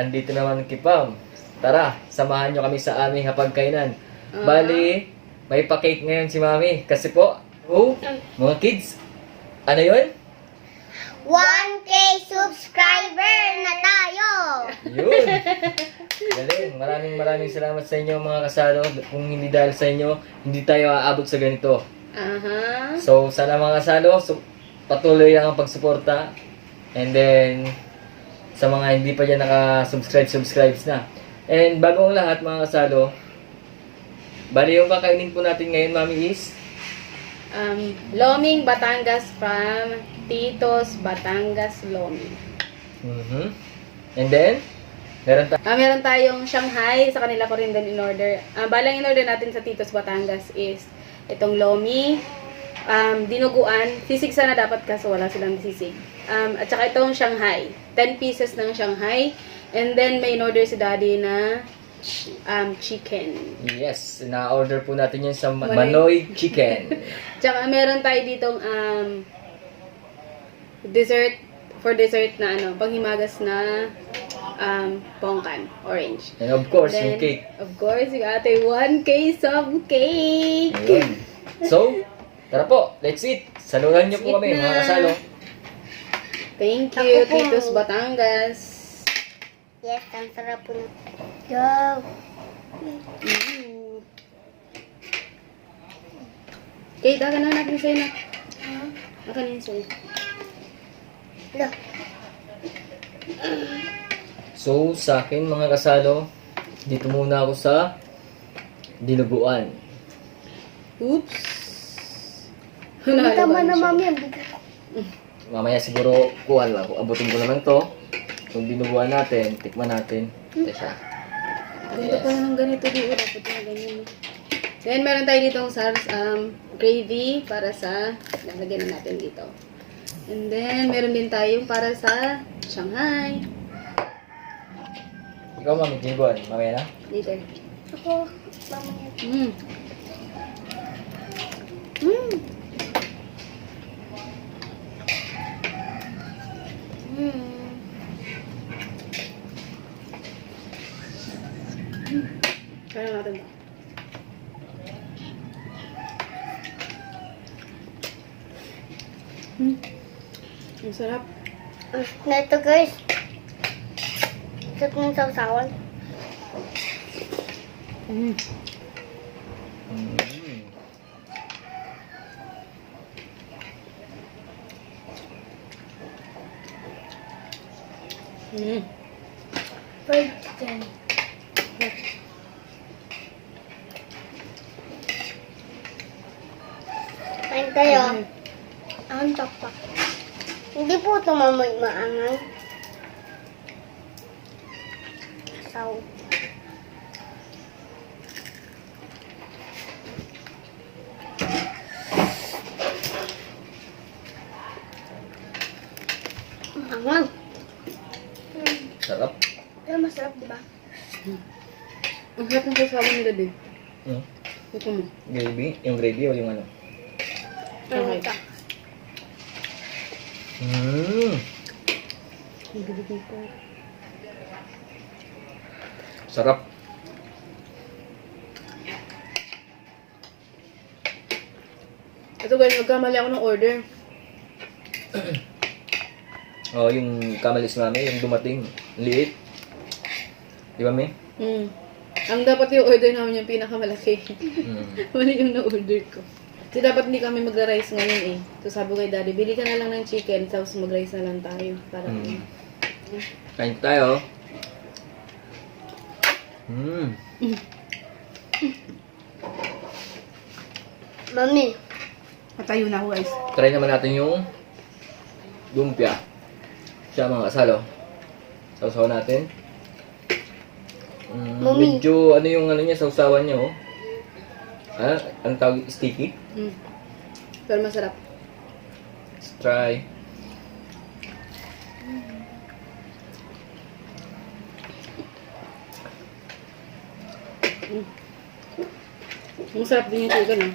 andito naman kipam. Tara, samahan nyo kami sa aming hapagkainan. Bali, may pa-cake ngayon si Mami. Kasi po, mga kids, ano yun? 1K subscriber na tayo! Yun! Galing. Maraming salamat sa inyo mga kasalo. Kung hindi dahil sa inyo, hindi tayo aabot sa ganito. So, sana mga kasalo, patuloy lang ang pagsuporta. And then, sa mga hindi pa dyan subscribe na. And bago ang lahat mga kasalo, bali yung kakainin po natin ngayon, Mami, is? Loming Batangas from Tito's Batangas Loming. And then, Meron tayong Shanghai, sa kanila ko rin din in-order. Balang in-order natin sa Tito's Batangas is itong Lomi, dinuguan, sisig sana dapat kaso wala silang sisig. At saka itong Shanghai, 10 pieces ng Shanghai. And then may in-order si Daddy na chicken. yes, na-order po natin yan sa Manoy Chicken. Tsaka meron tayo ditong dessert na panghimagas na pongkan, orange. And of course, Then, yung cake. Of course, yung ate 1K sub cake. Ayun. So, tara po, let's eat. Saluhan niyo po Let's kami, eat mga na. kasalo. Thank you, Ako po. Tito's Batangas. Yes, ang sarap po na. Yo! Okay, dagan na natin sa'yo na. Akan yun sa'yo. Lo. So, sa akin mga kasalo, dito muna ako sa dinuguan. Oops. Hindi tama na, siya. mami. Ang bigat. Mamaya siguro, kuhan lang. Abutin ko naman to. Kung dinuguan natin, tikman natin. Ito siya. Ganito pa ng ganito dito. Dapat na ganyan. Then, meron tayo ditong gravy para sa, lalagyan na natin dito. And then, meron din tayong para sa Shanghai. Ikaw, Mami, dinuguan. Mamaya na. Later. Ako, mamaya. Kaya natin to. Ang sarap. Na ito, guys. Sarap ng sausawan. Mm. Fried chicken. Kain tayo. Ang takpak. Hindi po ito mamoy maangang. Saw. Maangang. Sarap. Pero masarap, di ba? Ang sarap ng sasawa ni Daddy. Mm. Ito mo. Gravy? Yung gravy o yung ano? Okay. Ito. Ang gabi ko. Sarap. Ito guys, nagkamali ako ng order. Oh, yung kamalis namin, yung dumating. Liit. Di ba, May? Ang dapat yung order namin yung pinakamalaki. Mm. Mali yung na-order ko. Kasi dapat hindi kami magra-rice ngayon eh. So sabi ko kay Daddy, bili ka na lang ng chicken, tapos mag-rice na lang tayo. Para Kain tayo. Mami. Patayo na ako guys. Try naman natin yung lumpia. Siya mga kasalo. Sausaw natin. Mami. Medyo ano yung ano niya, sausawan niya oh. Ang tawag, sticky? Pero masarap. Let's try. Masarap din yung chicken ah.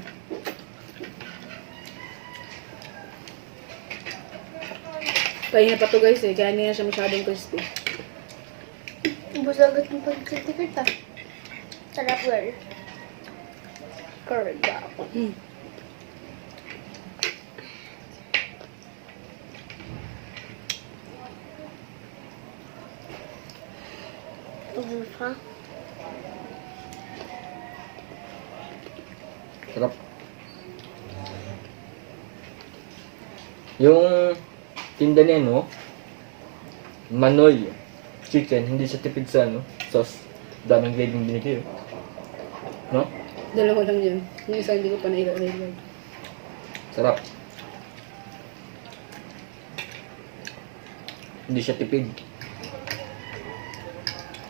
Pahinga pa to guys eh, kaya hindi na siya masyadong crispy. Ubus agad ng pagkikit ah. Sarap girl. Correct ba ako? Ubus ha? Sarap. Yung tinda niya, no? Manoy chicken, hindi siya tipid sa ano, sauce. Daming graving binigay, oh. No? Dalawa lang yun. Yung isa hindi ko pa nailalagay. Sarap. Hindi siya tipid.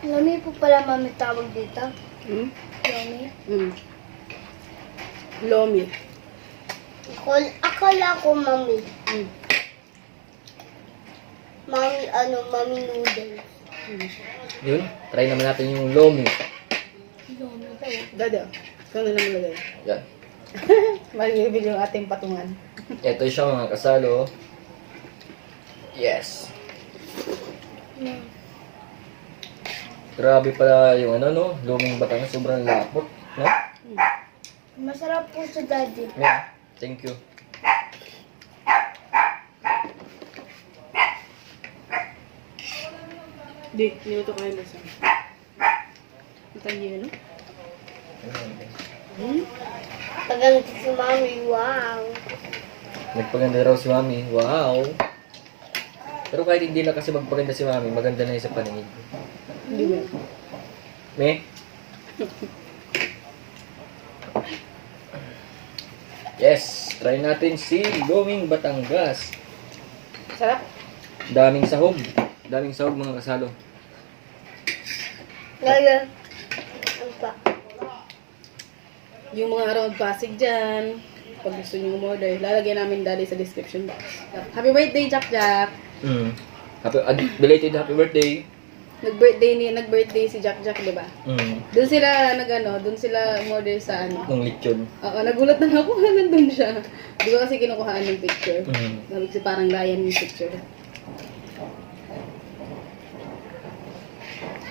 Lami po pala mami tawag dito. Hmm? Lami. Lomi. Akala ko mami. Mm. Mami, mami noodles. Yun, try naman natin yung lomi. Lami daw. Dada. Ikaw na lang lagay. Yan. Malibig yung ating patungan. Ito siya mga kasalo. Yes. Mm. Grabe pala yung ano, no? Luming Batangas, sobrang lapot. No? Masarap po sa daddy. Yeah. Thank you. Di, niluto kayo na sa. Ito yun, no? Paganti si mami, wow. Nagpaganda raw si Mami. Wow! Pero kahit hindi na kasi magpaganda si Mami, maganda na yung sa paningin. Hindi ba? Me? Yes! Try natin si Luming Batangas. Sarap. Daming sahog. Daming sahog mga kasalo. Ngayon. Ano pa? Yung mga around Pasig dyan, pag gusto nyo umorder, lalagyan namin dali sa description box. Happy birthday, Jack Jack! Belated happy birthday. Nag-birthday si Jack Jack, di ba? Doon sila doon sila umorder sa ano. Nung lechon. Oo, nagulat na ako na nandun siya. Di ko kasi kinukuhaan ng picture. Mm. Nalog si parang Ryan yung picture.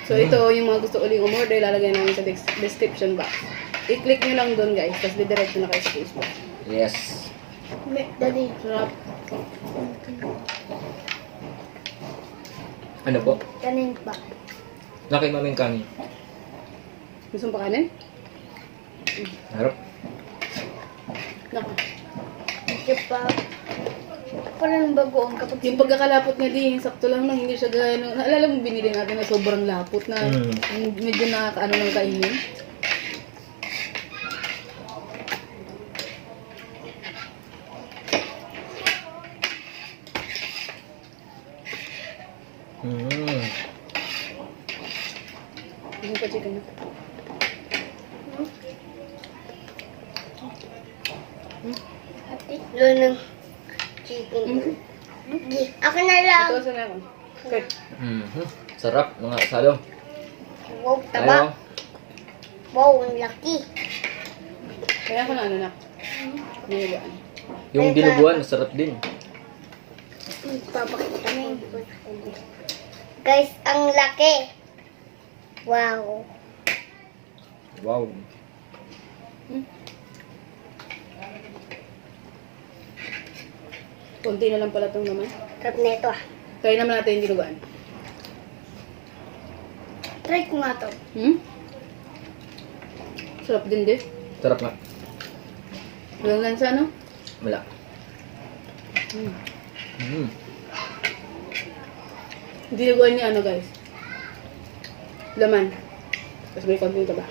So ito, yung mga gusto uling umorder, lalagyan namin sa description box. I-click nyo lang doon guys, tapos didiretso na kayo sa Facebook. Yes. Daddy. Sarap. Ano po? Kanin pa. Nakay Maming kami. Gusto mo pa kanin? Harap. Naku. Medyo pa. Parang bagoong kapag Yung pagkakalapot niya din, sakto lang na, hindi siya gano'n. Naalala mo binili natin na sobrang lapot na medyo nakakaano ng kainin? Gusto pa chicken na. ati. Lo ng chicken. Ako na lang. Ito, saan ako? Kurt. Sarap mga kasalo. Wow, taba. Ayaw. Wow, ang laki. Kaya ako na ano na. Binibaan. Yung dinuguan, masarap din. Papakita mo. Guys, ang laki. Wow. Wow. Kunti na lang pala itong naman. Sarap na ito ah. Try naman natin yung dinuguan. Try ko nga to. Sarap din din. Sarap nga. Walang lansa, no? Wala. Dinuguan niya ano guys. Laman. Tapos may konting taba.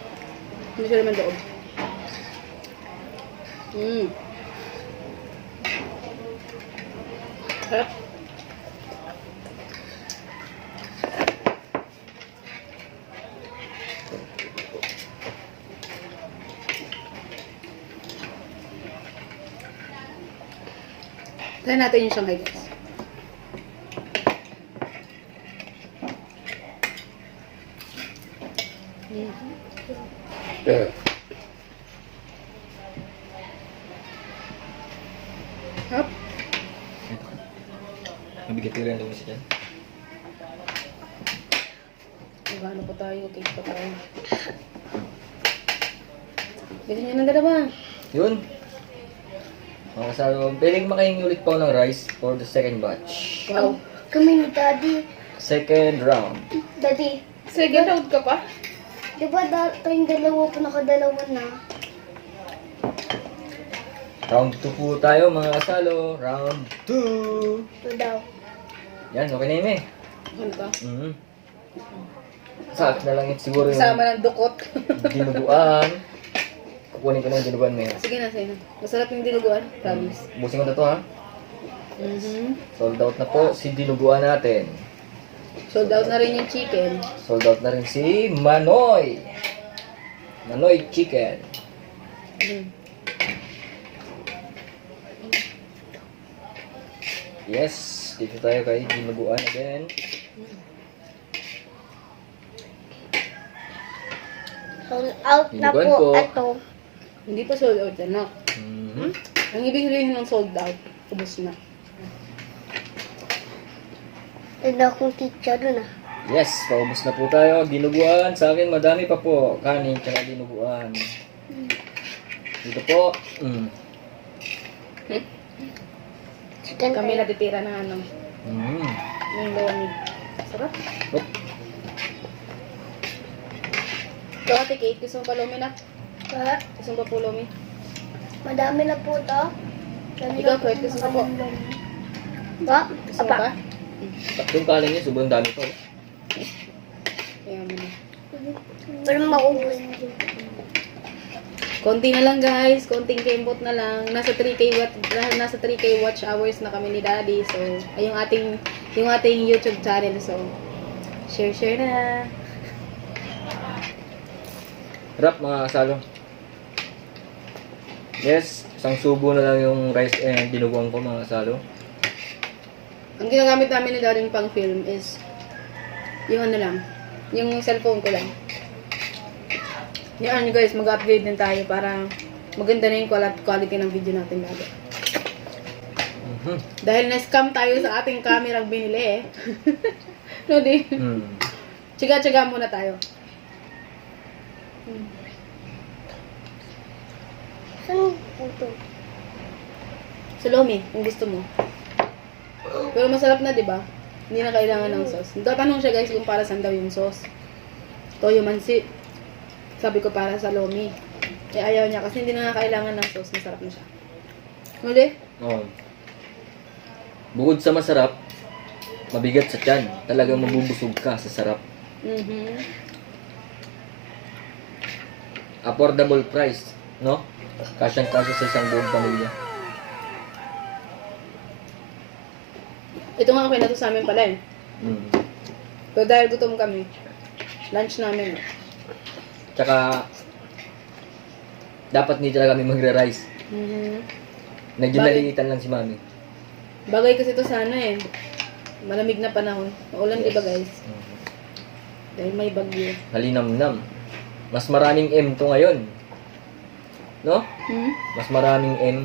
Hindi siya laman loob. Sarap. Try natin yung Shanghai guys. Hop. Mabigat yung rin daw siya dyan. Mag-ano pa tayo, cake pa tayo. Ganyan nyo ng dalawa. Yun. Mga kasalo, pwedeng makahingi ulit po ng rice for the second batch. Wow. Kami ni Daddy. Second round. Daddy, Second round ka pa? di ba tayong dalawa po nakadalawa na? Round 2 po tayo mga kasalo. Round 2. Ito daw. Yan, okay na yun eh. Ano ka? Sa akin na lang yun siguro yung Kasama ng dukot. dinuguan. Kukunin ko na yung dinuguan ngayon. Sige na, sige na. Masarap yung dinuguan. Promise. Busin ko na to ha. Mhm. Sold out na po si dinuguan natin. Sold out na rin yung chicken. Sold out na rin si Manoy. Manoy Chicken. Mhm. Yes, dito tayo kay dinuguan again. Sold out na Dinuguan po. po. Ito. Hindi pa sold out yan, no? Mhm. Ang ibig sabihin ng sold out, ubos na. Ito daw akong teacher dun ah. Yes, paubos na po tayo. Dinuguan. Sa akin, madami pa po. Kanin, tsaka dinuguan. Dito po. Chicken Kami tayo. natitira ng ano, Mm. ng lomi. Sarap. Oh, Ito ate Kate, gusto mo pa lomi na? Ah, Gusto mo pa po lomi? madami na po to. Dami Ikaw, na po Kurt, gusto mo po? Ba? Gusto mo Apa? pa? yung kanin niya, sobrang dami po. Ayan mo na. Pero maubos. Konti na lang guys, konting kembot na lang. Nasa 3K watch hours na kami ni Daddy. So, ay yung ating YouTube channel. So, share na. Rap mga kasalo. Yes, isang subo na lang yung rice and dinuguan ko mga kasalo. Ang ginagamit namin ni Daddy pang film is yung ano lang, yung cellphone ko lang. Yan guys, mag-upgrade din tayo para maganda na yung quality ng video natin lalo. Mhm. Dahil na-scam tayo sa ating camera binili eh. No, di? Tsaga-tsaga muna tayo. Saan po to? Salome, kung gusto mo. Pero masarap na, di ba? Hindi na kailangan ng sauce. Nagtatanong siya guys kung para saan daw yung sauce. Toyo mansi. Sabi ko para sa lomi. Eh ayaw niya kasi hindi na nga kailangan ng sauce. Masarap na siya. Muli? Oh. Bukod sa masarap, mabigat sa tiyan. Talagang mabubusog ka sa sarap. Affordable price, no? Kasyang-kasya sa isang buong pamilya. Ito nga okay na to sa amin pala eh. Pero dahil gutom kami, lunch namin. Tsaka, dapat hindi talaga kami magre-rice. Nagginalilitan lang si mami. Bagay kasi to sana eh. Malamig na panahon. Maulan di ba guys? Dahil may bagyo. Halinam-nam. Mas maraming M to ngayon. No? Mas maraming M.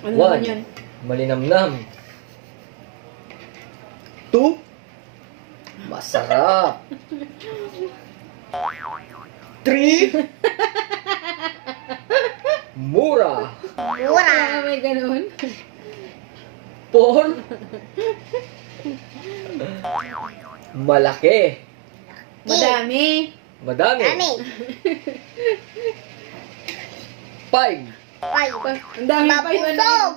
Ano One. naman yan? Malinamnam. 2. Masarap. 3. Mura. Mura. Ah, may ganun. 4. Malaki. Madami. Madami. Dami. 5. Ay. Ang dami pa yun. Mabusog.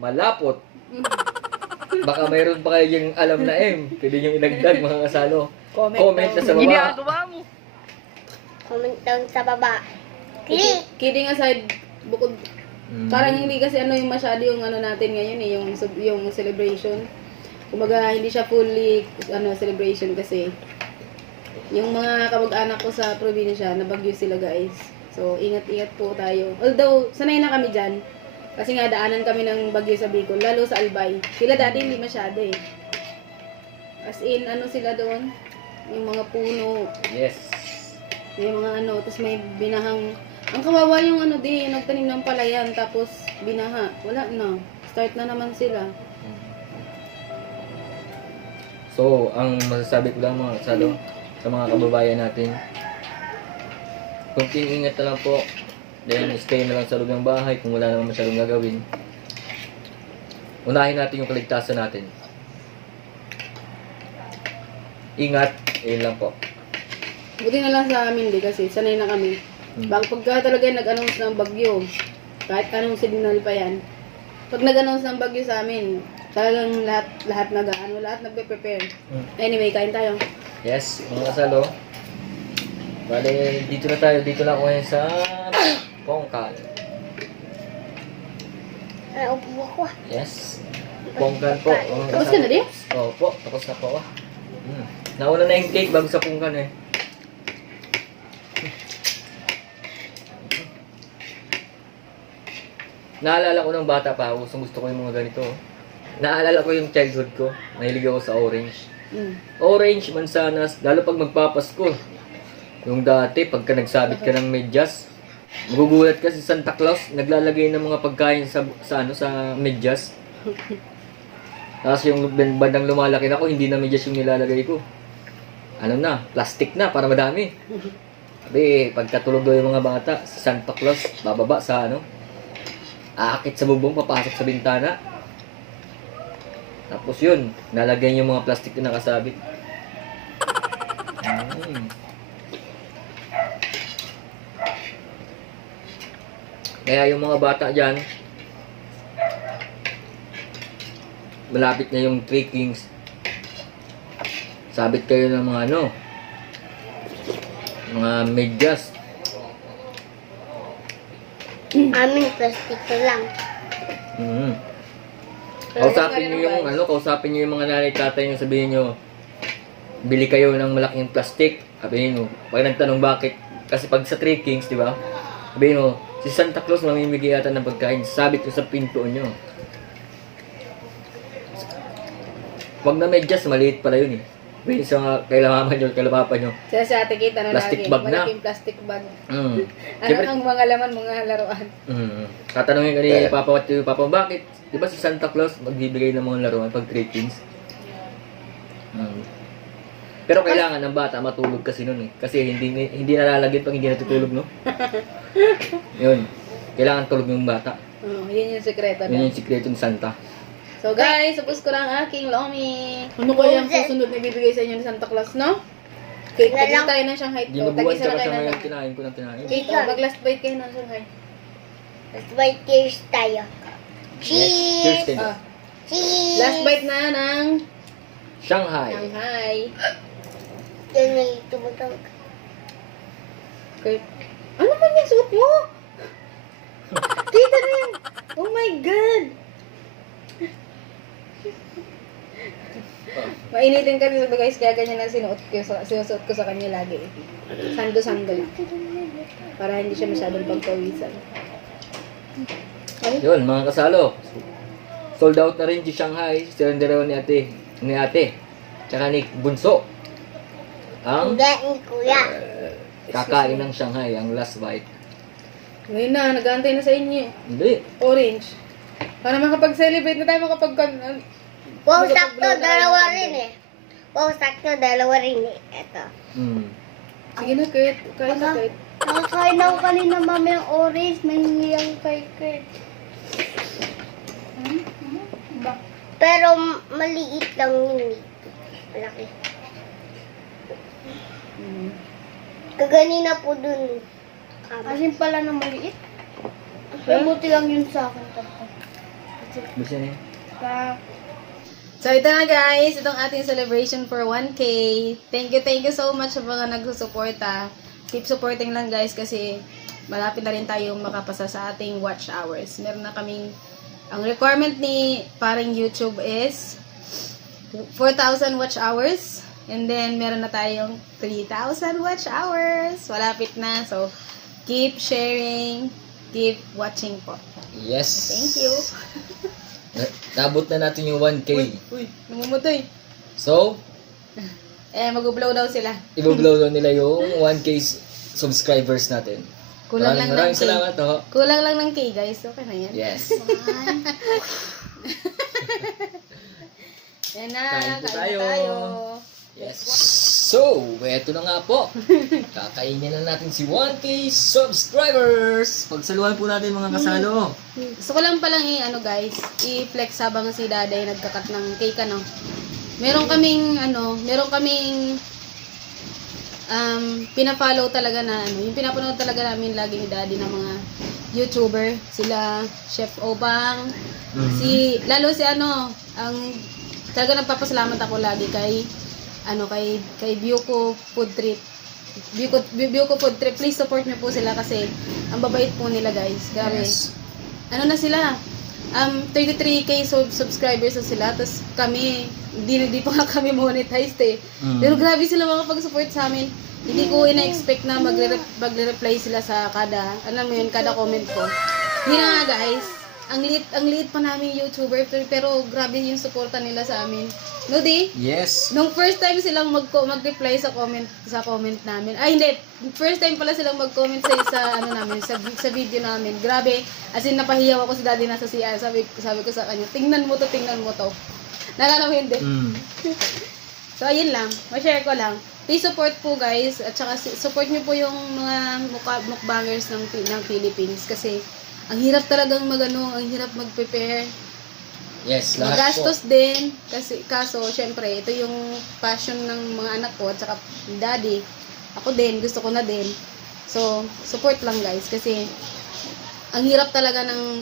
Malapot. Baka mayroon pa kayong alam na M. Pwede nyo ilagdag mga kasalo. Comment na sa baba. Comment down sa baba. Click. Kidding aside, bukod, parang hindi kasi ano yung masyado yung ano natin ngayon eh, yung celebration. Kumbaga, hindi siya fully celebration kasi yung mga kamag-anak ko sa probinsya, nabagyo sila guys. So, ingat-ingat po tayo. Although, sanay na kami dyan. Kasi nga, daanan kami ng bagyo sa Bicol, lalo sa Albay. Sila dati hindi masyado eh. As in, ano sila doon? Yung mga puno, Yes. may mga ano, tapos may binahang, ang kawawa yung ano di, nagtanim ng palayan, tapos binaha. Wala na. Start na naman sila. So, So, ang masasabi ko lang mga kasalo sa mga kababayan natin, kunting ingat na lang po. Then, stay na lang sa loob ng bahay kung wala naman masyadong gagawin. Unahin natin yung kaligtasan natin. Ingat, yun lang po. Buti na lang sa amin di kasi sanay na kami. Pagka talaga nag-announce ng bagyo, kahit anong signal pa yan, pag nag-announce ng bagyo sa amin, talagang lahat nagpe-prepare. Anyway, kain tayo. Yes, mga kasalo. Bale, dito na tayo. Dito na ako ngayon sa Pongkan. Upo ako. Yes. Pongkan po. Tapos ka na di? Oo po, tapos na po ako. Nauna na yung cake bago sa Pongkan eh. Naalala ko ng bata pa ako, gusto ko yung mga ganito. Naalala ko yung childhood ko. Nahilig ako sa orange. Orange, mansanas, lalo pag magpapasko. Yung dati, pagka nagsabit ka ng medyas, magugulat ka si Santa Claus, naglalagay ng mga pagkain sa medyas. Tapos yung bandang lumalaki na ako, hindi na medyas yung nilalagay ko. Ano na, plastic na, para madami. Sabi, pagkatulog daw yung mga bata, si Santa Claus, bababa sa aakit sa bubong, papasok sa bintana. Tapos yun, nalagay yung mga plastic na nakasabit. Kaya yung mga bata dyan, malapit na yung 3 Kings. Sabit kayo ng mga mga medyas. Amin, plastic ko lang. Kausapin nyo yung mga nanay tatay nyo, sabihin nyo, bili kayo ng malaking plastic. Sabihin nyo, pag nagtanong bakit, kasi pag sa 3 Kings, di ba? Sabihin nyo, si Santa Claus mamimigay yata ng pagkain, sabit ko sa pinto nyo. Wag na medyas, maliit pala yun eh. Sabihin sa kay mama nyo, kay papa nyo. Siya sa ate kita na Plastic lagi, bag na. malaking plastic bag. Ano Siyempre, ang mga laman, mga laruan? tatanungin ka ni Papa at Papa, bakit? Di ba si Santa Claus magbibigay ng mga laruan pag 3 Kings? Pero kailangan ng bata matulog kasi nun eh. Kasi hindi nalalagyan pag hindi natutulog, no? Yun. Kailangan tulog yung bata. Yun yung sekreto Yun na. yung sikreto ng Santa. So guys, ubos ko lang aking lomi. Ano kaya ang susunod na ibibigay sa inyo ni Santa Claus, no? Cake, tagis tayo ng Shanghai. Ginubuan Tagis ka na ba kayo siya ng ngayon? Shanghai. Kinain ko ng kinain. Cake, mag last bite kayo ng Shanghai. Let's buy tears tayo. Yes. Cheers kayo. Cheese! Last bite na ng Shanghai. Shanghai. Yan na yung tumutawag. Okay. Ano man yung suot mo? Kita na yan. Oh my God. Mainitin kasi sa guys, kaya ganyan ang sinusuot ko sa kanya lagi. Sando-sando. Para hindi siya masyadong pagpawisan. Yun, mga kasalo. Sold out na rin si Shanghai. Sinanderaw ni ate. Tsaka ni Bunso. Ang Hindi, ni kuya. kakain ng Shanghai, ang last bite. Ngayon na, nag-aantay na sa inyo. Hindi. Orange. Para makapag-celebrate na tayo, Wow, sakto, dalawa rin eh. Wow, sakto, dalawa rin eh. Eto. Sige na, Kurt. Kain na, Kurt. Nakakain ako kanina mami ng orange. May ang kay Kurt. Pero maliit lang yun eh. Malaki. Kaganina po dun. Asin pala na maliit. Mabuti lang yun sa akin. Bisa niya. So, ito na guys. Itong ating celebration for 1K. Thank you so much sa mga nagsusuporta. Keep supporting lang guys kasi malapit na rin tayong makapasa sa ating watch hours. Meron na kaming, ang requirement ni paring YouTube is 4,000 watch hours. And then, meron na tayong 3,000 watch hours. Malapit na. So, keep sharing. Keep watching po. Yes. Thank you. Nabot na natin yung 1K. Uy, namumutay. So, mag-blow daw sila. i-blow daw nila yung 1K subscribers natin. Kulang lang ng Maraming K. salamat ho. Kulang lang ng K, guys. Okay na yan. Yes. Yan na, Kain po kain tayo. na tayo. Yes. So, eto na nga po. Kakainin na natin si 1K subscribers. Pagsaluhan po natin mga kasalo. Gusto ko lang palang guys, i-flex habang si Daday nagkakat ng cake Meron kaming pina-follow talaga na yung pinapanood talaga namin lagi ni Daddy ng mga YouTuber, sila Chef Obang, lalo si ang talaga nagpapasalamat ako lagi kay Byuko Food Trip. Byuko Food Trip, please support niyo po sila kasi ang babait po nila guys. Grabe. Yes. Ano na sila? 33k subscribers na sila, tapos kami, hindi pa nga kami monetized Pero grabe sila mga pag-support sa amin. Hindi ko ina-expect na magre-reply sila sa kada comment ko. Hindi na nga guys, ang liit pa namin YouTuber, pero grabe yung suporta nila sa amin. No, di? Yes. Nung first time silang mag-reply sa comment namin. Ay, hindi. First time pala silang mag-comment sa video namin. Grabe. As in, napahiyaw ako si Daddy nasa CR. Sabi ko sa kanya, tingnan mo to. Nalala mo hindi? So, ayun lang. Ma-share ko lang. Please support po guys. At saka support nyo po yung mga mukbangers ng Philippines. Kasi, ang hirap talagang ang hirap mag-prepare. Yes, lahat Magastos din kaso syempre ito yung passion ng mga anak ko at saka Daddy. Ako din, gusto ko na din. So, support lang guys kasi ang hirap talaga ng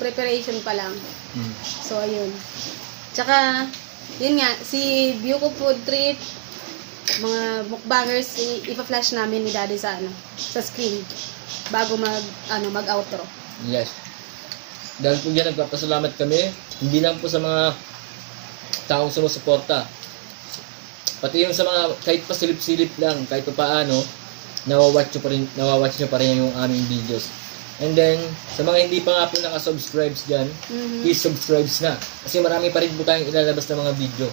preparation pa lang. So, ayun. Tsaka yun nga, si Byuko Food Trip, mga mukbangers, ipa-flash namin ni Daddy sa screen bago mag-outro. Yes. Dahil po yan, nagpapasalamat kami, hindi lang po sa mga taong sumusuporta. Pati yung sa mga, kahit pa silip-silip lang, kahit pa paano, nawawatch nyo pa rin yung aming videos. And then, sa mga hindi pa nga po nakasubscribes dyan, please subscribe na. Kasi marami pa rin po tayong ilalabas na mga video.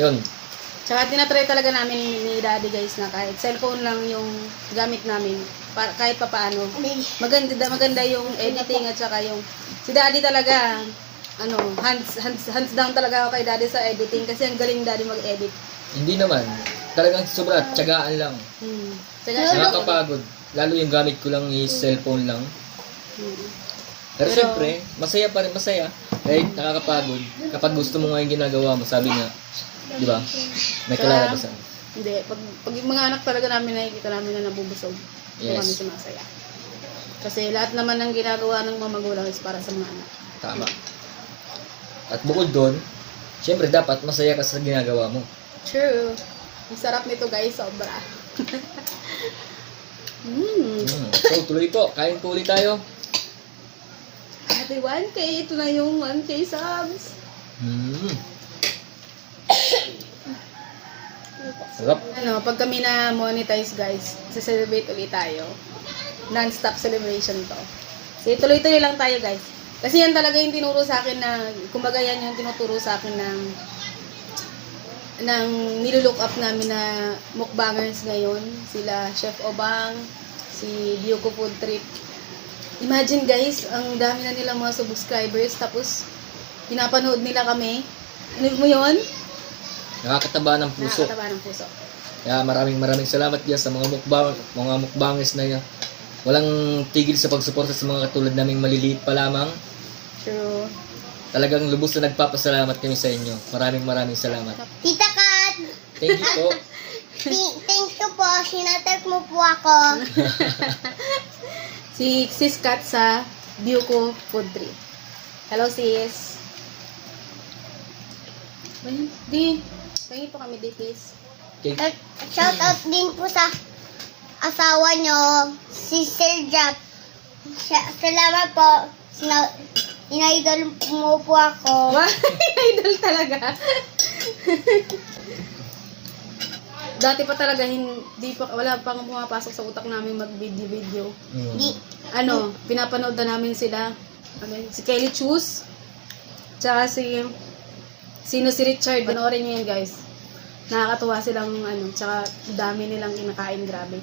Yun. Tsaka tinatry talaga namin ni Daddy guys na kahit cellphone lang yung gamit namin, kahit pa paano. Maganda yung editing at saka yung si Daddy talaga hands down talaga ako kay Daddy sa editing kasi ang galing Daddy mag-edit. Hindi naman. Talagang sobra, tiyagaan lang. Nakakapagod. Lalo yung gamit ko lang is cellphone lang. Pero syempre, masaya pa rin, kahit nakakapagod. Kapag gusto mo nga yung ginagawa mo, sabi nga, di ba? May kalalabasan. Hindi, pag yung mga anak talaga namin nakikita namin na nabubusog, Yes. kami sumasaya. Kasi lahat naman ng ginagawa ng mga magulang is para sa mga anak. Tama. At bukod doon, syempre dapat masaya ka sa ginagawa mo. True. Ang sarap nito guys, sobra. So, tuloy po. Kain po ulit tayo. Happy 1K! Ito na yung 1K subs. Sarap. Pag kami na monetize guys, celebrate ulit tayo. Non-stop celebration to. So, tuloy-tuloy lang tayo guys. Kasi yan talaga yung tinuro sa akin na, kumbaga yan yung tinuturo sa akin ng nilulook up namin na mukbangers ngayon. Sila Chef Obang, si Byuko Food Trip. Imagine guys, ang dami na nilang mga subscribers, tapos pinapanood nila kami. Ano mo yun? Nakakataba ng puso. Nakakataba ng puso. Kaya maraming salamat diyan sa mga mukbangers na yan. Walang tigil sa pagsuporta sa mga katulad naming maliliit pa lamang. True. Talagang lubos na nagpapasalamat kami sa inyo. Maraming salamat. Tita Kat! Thank you po. Thank you po. Sinatag mo po ako. Si Sis Kat sa Byuko Food Trip. Hello sis. Di. Pahingi po kami di please. Okay. Shout out din po sa asawa nyo, si Sir Jack. Salamat po. Inaidol mo po ako. Idol talaga. Dati pa talaga wala pang pumapasok sa utak namin mag-video. Pinapanood na namin sila. Si Kelly Chus. Tsaka si Richard. Panoorin niyo yan guys. Nakakatuwa silang tsaka dami nilang kinakain, grabe.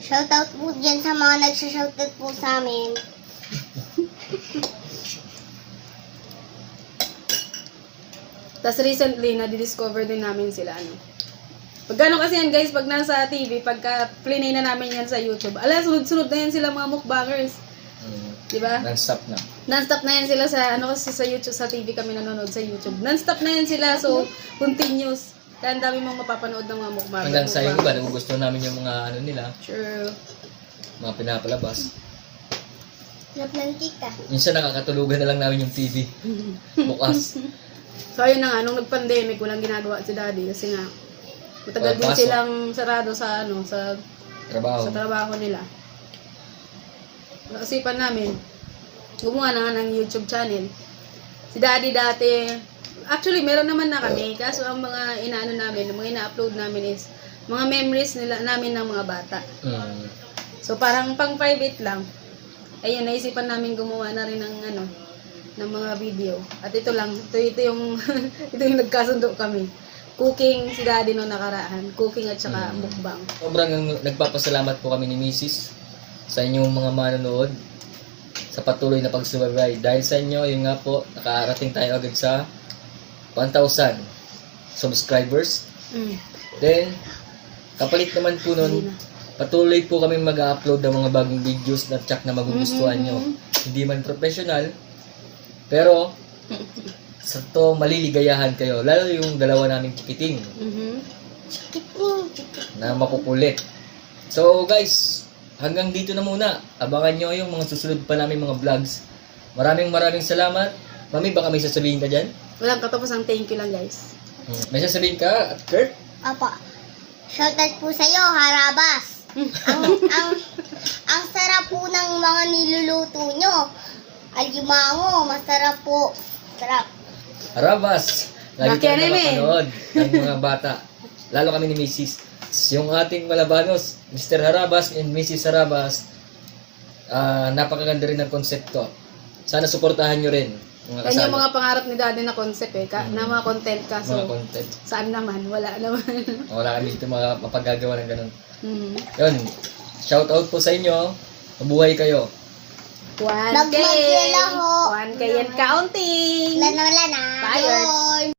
Shoutout po dyan sa mga nagsashoutout po sa amin. Tapos recently, na-discover din namin sila, ano. Pag ano kasi yan guys, pag nasa TV, pagka plinay na namin yan sa YouTube, sunod-sunod na yan sila mga mukbangers. Diba? Non-stop na. Non-stop na yan sila sa, ano kasi sa YouTube, sa TV kami nanonood sa YouTube. Non-stop na yan sila, so continuous. Kaya ang dami mong mapapanood ng mga mukbangers. Hanggang sa iba, nagugustuhan namin yung mga ano nila, True. mga pinapalabas. Love ng tita. Minsan nakakatulugan na lang namin yung TV. Bukas. So ayun na nga, nung nag-pandemic, walang ginagawa si daddy kasi nga, matagal din Pasok. silang sarado sa, ano, sa Trabaho. trabaho nila. Naisipan namin, gumawa na nga ng YouTube channel. Si daddy dati, actually meron naman na kami, kaso ang mga inaano namin, mga ina-upload namin is mga memories nila namin ng mga bata. So parang pang private lang. Ayun, naisipan namin gumawa na rin ng ano, ng mga video. At ito lang, ito yung ito yung nagkasundo kami. Cooking si daddy nung nakaraan, cooking at saka mukbang. Sobrang nagpapasalamat po kami ni Mrs. sa inyong mga manonood sa patuloy na pagsubaybay. Dahil sa inyo, yun nga po, nakarating tayo agad sa 1,000 subscribers. Then, kapalit naman po nun, patuloy po kami mag-upload ng mga bagong videos na tsak na magugustuhan nyo. Hindi man professional, pero sa to maliligayahan kayo. Lalo yung dalawa naming kikiting na makukulit. So guys, hanggang dito na muna. Abangan nyo yung mga susunod pa namin mga vlogs. Maraming salamat. Mami, baka may sasabihin ka dyan? Walang katapos, thank you lang guys. May sasabihin ka, Kurt? Apa. Shoutout po sa'yo, Harabas. ang sarap po ng mga niluluto nyo. Alimango, masarap po. Sarap. Harabas! Lagi Bakit tayo naman? nakapanood ng mga bata. Lalo kami ni Mrs. Yung ating Malabanos, Mr. Harabas and Mrs. Harabas, napakaganda rin ng konsepto. Sana suportahan nyo rin. Mga Yan yung kasama. mga pangarap ni daddy na concept na mga content ka. So, Mga content. saan naman? Wala naman. Wala kami dito mapagagawa ng ganun. mm. Yun. Shout out po sa inyo. Mabuhay kayo. 1K! Nagmagdala ho. 1K and counting! Wala na. Bye, Earth. Yun.